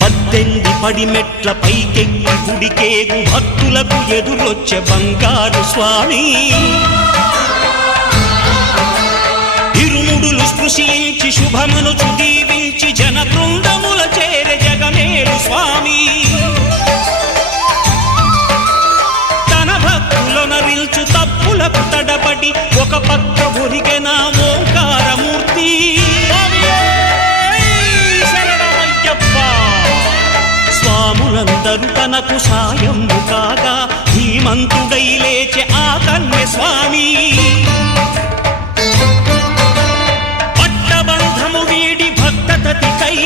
18 పడిమెట్ల పైకెక్కి గుడికేగు భక్తులకు ఎదురొచ్చే బంగారు స్వామి ఇరుముడులు స్పృశించి శుభమనుచు దీవించి జన బృందముల చేరే జగమేలు స్వామి తన భక్తులనరిల్చు తప్పులకు తడబడి ఒక పక్క ఒరిగెన ఓంకారమూర్తి స్వాములందరూ తనకు సాయము కాగా ధీమంతుడై లేచే ఆ కన్య స్వామి పట్టబంధము వీడి భక్తతతికై